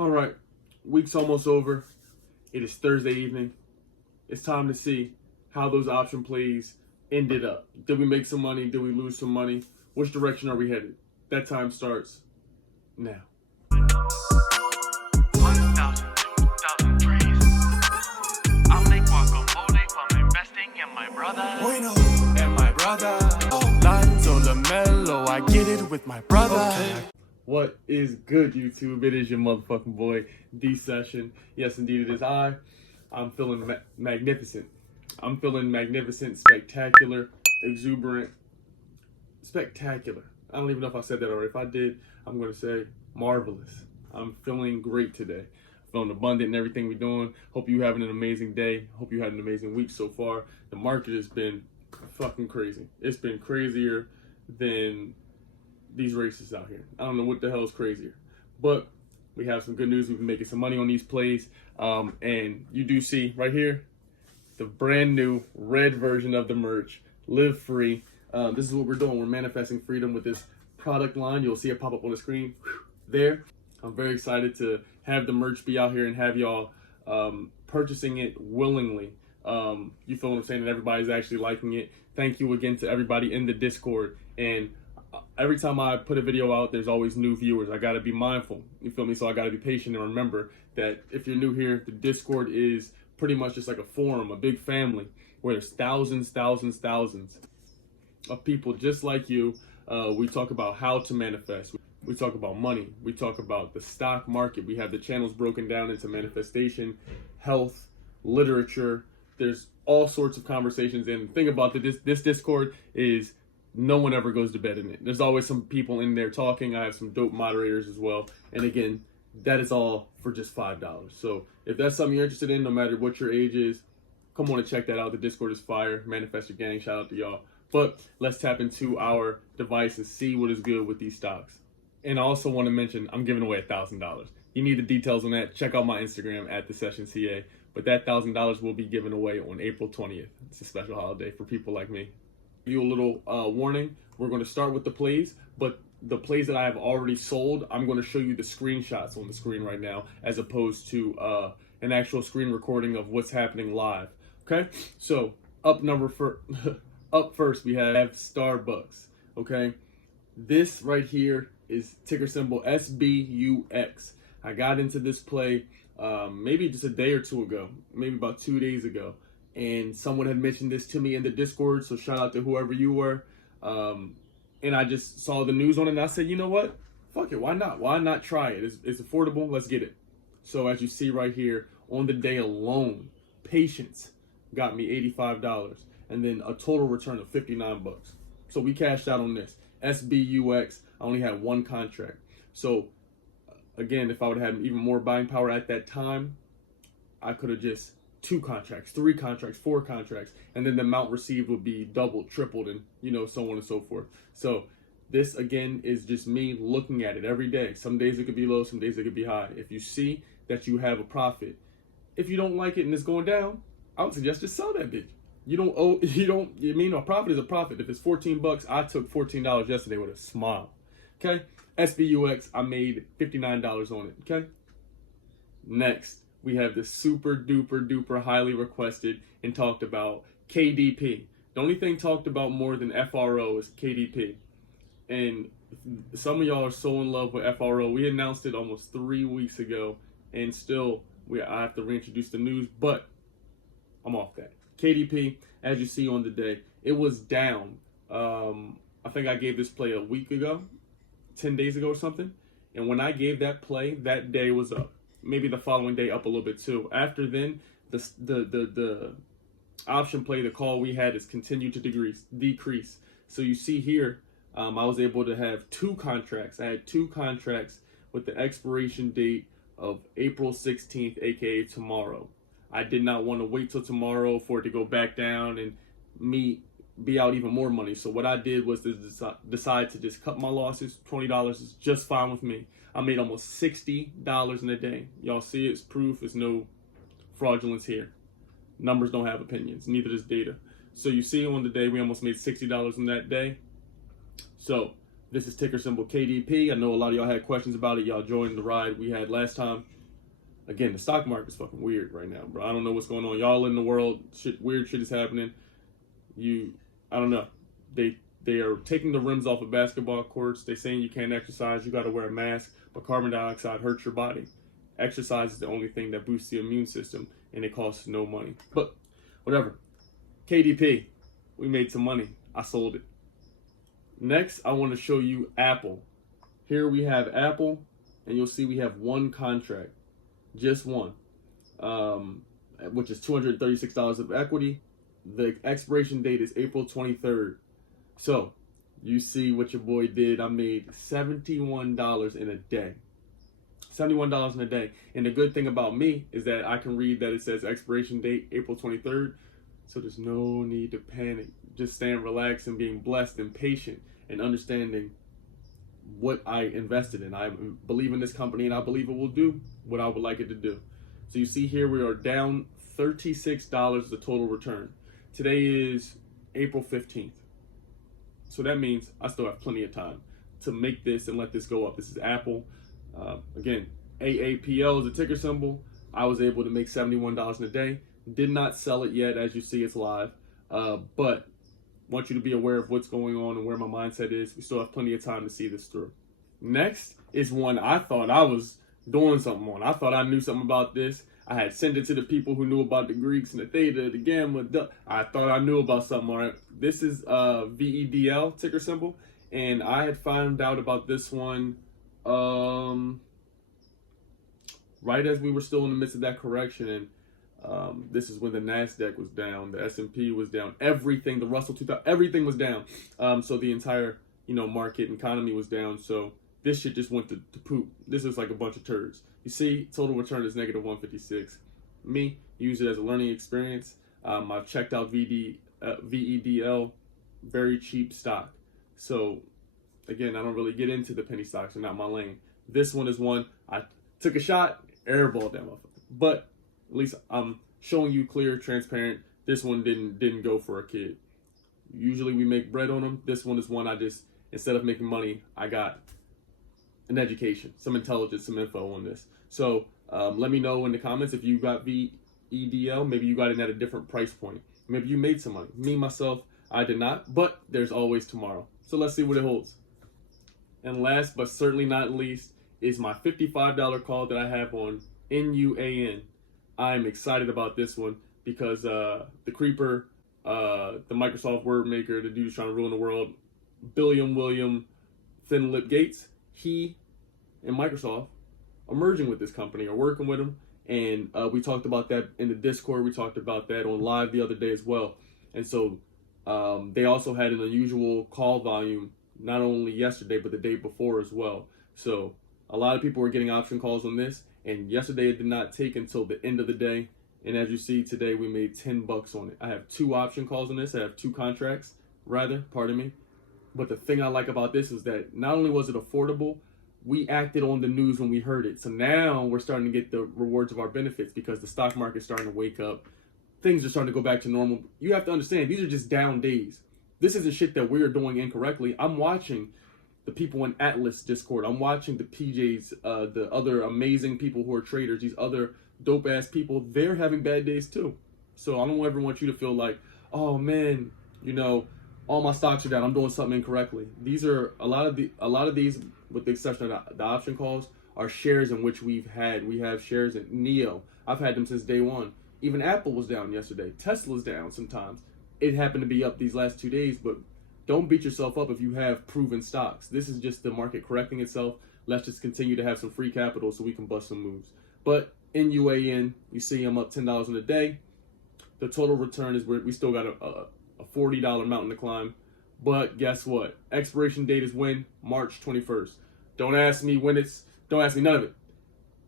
All right, week's almost over. It is Thursday evening. It's time to see how those option plays ended up. Did we make some money? Did we lose some money? Which direction are we headed? That time starts now. 1,000, 2,000 trees. I'll make guacamole from investing in my brother. And my brother. Lanzo Lamelo, I get it with my brother. Okay. What is good, YouTube? It is your motherfucking boy, D-Session. Yes, indeed, it is I. I'm feeling magnificent. I'm feeling magnificent, spectacular, exuberant, spectacular. I don't even know if I said that already. If I did, I'm going to say marvelous. I'm feeling great today. Feeling abundant in everything we're doing. Hope you having an amazing day. Hope you had an amazing week so far. The market has been fucking crazy. It's been crazier than these races out here. I don't know what the hell is crazier, but we have some good news. We've been making some money on these plays, and you do see right here the brand new red version of the merch, Live Free. This is what we're doing. We're manifesting freedom with this product line. You'll see it pop up on the screen there. I'm very excited to have the merch be out here and have y'all purchasing it willingly. You feel what I'm saying? And everybody's actually liking it. Thank you again to everybody in the Discord. And every time I put a video out, there's always new viewers. I got to be mindful. You feel me? So I got to be patient and remember that if you're new here, the Discord is pretty much just like a forum, a big family where there's thousands of people just like you. We talk about how to manifest. We talk about money. We talk about the stock market. We have the channels broken down into manifestation, health, literature. There's all sorts of conversations. And the thing about this Discord is no one ever goes to bed in it. There's always some people in there talking. I have some dope moderators as well. And again, that is all for just $5. So if that's something you're interested in, no matter what your age is, come on and check that out. The Discord is fire. Manifest your gang. Shout out to y'all. But let's tap into our device and see what is good with these stocks. And I also want to mention, I'm giving away $1,000. You need the details on that. Check out my Instagram at @thesessionca. But that $1,000 will be given away on April 20th. It's a special holiday for people like me. Give you a little warning. We're going to start with the plays, but the plays that I have already sold, I'm going to show you the screenshots on the screen right now, as opposed to an actual screen recording of what's happening live. Okay, so up first we have SBUX. Okay, this right here is ticker symbol SBUX. I got into this play maybe just a day or two ago, maybe about 2 days ago. And someone had mentioned this to me in the Discord, so shout out to whoever you were. And I just saw the news on it, and I said, you know what? Fuck it, why not? Why not try it? It's affordable, let's get it. So as you see right here, on the day alone, patience got me $85, and then a total return of $59. So we cashed out on this. SBUX, I only had one contract. So again, if I would have had even more buying power at that time, I could have just 2 contracts, 3 contracts, 4 contracts, and then the amount received would be doubled, tripled, and so on and so forth. So this again is just me looking at it every day. Some days it could be low, some days it could be high. If you see that you have a profit, if you don't like it and it's going down, I would suggest just sell that bitch. A profit is a profit. If it's $14, I took $14 yesterday with a smile. Okay, SBUX, I made $59 on it. Okay, next we have the super duper highly requested and talked about KDP. The only thing talked about more than FRO is KDP. And some of y'all are so in love with FRO. We announced it almost 3 weeks ago, and still I have to reintroduce the news, but I'm off that. KDP, as you see on the day, it was down. I think I gave this play a week ago, 10 days ago or something. And when I gave that play, that day was up. Maybe the following day up a little bit too. After then, the option play, the call we had, is continued to decrease. So you see here, I was able to have 2 contracts. I had 2 contracts with the expiration date of April 16th, aka tomorrow. I did not want to wait till tomorrow for it to go back down and me be out even more money. So what I did was to decide to just cut my losses. $20 is just fine with me. I made almost $60 in a day. Y'all see it's proof. There's no fraudulence here. Numbers don't have opinions. Neither does data. So you see on the day, we almost made $60 in that day. So This is ticker symbol KDP. I know a lot of y'all had questions about it. Y'all joined the ride we had last time. Again, the stock market's fucking weird right now, bro. I don't know what's going on. Y'all in the world, weird shit is happening. I don't know. They are taking the rims off of basketball courts. They're saying you can't exercise. You got to wear a mask. But carbon dioxide hurts your body. Exercise is the only thing that boosts the immune system, and it costs no money. But whatever. KDP, we made some money. I sold it. Next, I want to show you Apple. Here we have Apple, and you'll see we have one contract, just one, which is $236 of equity. The expiration date is April 23rd. So you see what your boy did. I made $71 in a day. $71 in a day. And the good thing about me is that I can read that it says expiration date April 23rd. So there's no need to panic. Just staying relaxed and being blessed and patient and understanding what I invested in. I believe in this company, and I believe it will do what I would like it to do. So you see here we are down $36 the total return. Today is April 15th. So that means I still have plenty of time to make this and let this go up. This is Apple. Again, AAPL is a ticker symbol. I was able to make $71 in a day. Did not sell it yet, as you see, it's live. But want you to be aware of what's going on and where my mindset is. We still have plenty of time to see this through. Next is one I thought I was doing something on. I thought I knew something about this. I had sent it to the people who knew about the Greeks and the theta, the gamma. I thought I knew about something. All right. This is VEDL ticker symbol, and I had found out about this one right as we were still in the midst of that correction. And this is when the NASDAQ was down, the S&P was down, everything, the Russell 2000, everything was down. So the entire market and economy was down. So this shit just went to poop. This is like a bunch of turds. You see, total return is negative 156. Me, use it as a learning experience. I've checked out VEDL, very cheap stock. So again, I don't really get into the penny stocks, they're not my lane. This one is one I took a shot, airballed that motherfucker. But at least I'm showing you clear, transparent. This one didn't go for a kid. Usually we make bread on them. This one is one I just, instead of making money, I got an education, some intelligence, some info on this. So let me know in the comments if you got VEDL. Maybe you got it at a different price point. Maybe you made some money. Me, myself, I did not, but there's always tomorrow. So let's see what it holds. And last but certainly not least is my $55 call that I have on NUAN. I'm excited about this one because the creeper, the Microsoft word maker, the dude who's trying to ruin the world, William Thin Lip Gates, he and Microsoft are merging with this company, are working with them. And we talked about that in the Discord. We talked about that on live the other day as well. And so they also had an unusual call volume, not only yesterday, but the day before as well. So a lot of people were getting option calls on this. And yesterday it did not take until the end of the day. And as you see today, we made $10 on it. I have 2 option calls on this. I have 2 contracts, rather, pardon me. But the thing I like about this is that not only was it affordable, we acted on the news when we heard it. So now we're starting to get the rewards of our benefits because the stock market's starting to wake up. Things are starting to go back to normal. You have to understand, these are just down days. This isn't shit that we're doing incorrectly. I'm watching the people in Atlas Discord. I'm watching the PJs, the other amazing people who are traders, these other dope ass people. They're having bad days too. So I don't ever want you to feel like, oh man, all my stocks are down, I'm doing something incorrectly. These are a lot of these, with the exception of the option calls, are shares in which we have shares in Neo. I've had them since day one. Even Apple was down yesterday. Tesla's down sometimes. It happened to be up these last 2 days, but don't beat yourself up if you have proven stocks. This is just the market correcting itself. Let's just continue to have some free capital so we can bust some moves. But in UAN, you see I'm up $10 in a day. The total return is we still got a $40 mountain to climb. But guess what? Expiration date is when? March 21st. Don't ask me when don't ask me none of it.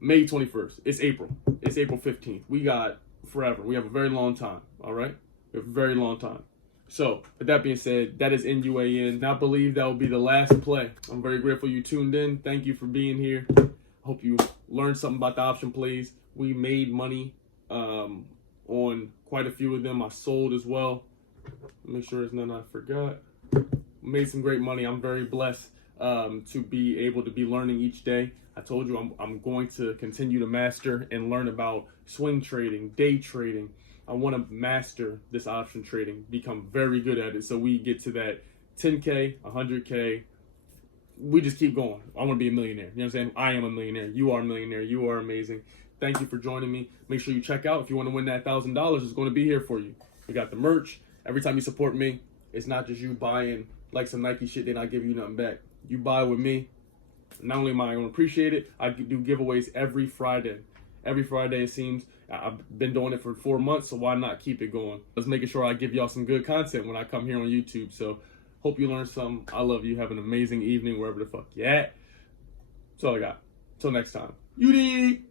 May 21st. It's April. It's April 15th. We got forever. We have a very long time. All right? We have a very long time. So, with that being said, that is NUAN. And I believe that will be the last play. I'm very grateful you tuned in. Thank you for being here. Hope you learned something about the option plays. We made money on quite a few of them. I sold as well. Make sure there's none I forgot. Made some great money. I'm very blessed. to be able to be learning each day. I told you I'm going to continue to master and learn about swing trading, day trading. I want to master this option trading, become very good at it, so we get to that 10K, 100K. We just keep going. I want to be a millionaire. You know what I'm saying? I am a millionaire. You are a millionaire. You are amazing. Thank you for joining me. Make sure you check out if you want to win that $1,000. It's going to be here for you. We got the merch. Every time you support me, it's not just you buying like some Nike shit, then I give you nothing back. You buy with me. Not only am I going to appreciate it, I do giveaways every Friday. Every Friday, it seems. I've been doing it for 4 months, so why not keep it going? Let's making sure I give y'all some good content when I come here on YouTube. So hope you learned something. I love you. Have an amazing evening wherever the fuck you at. That's all I got. Till next time. You dig?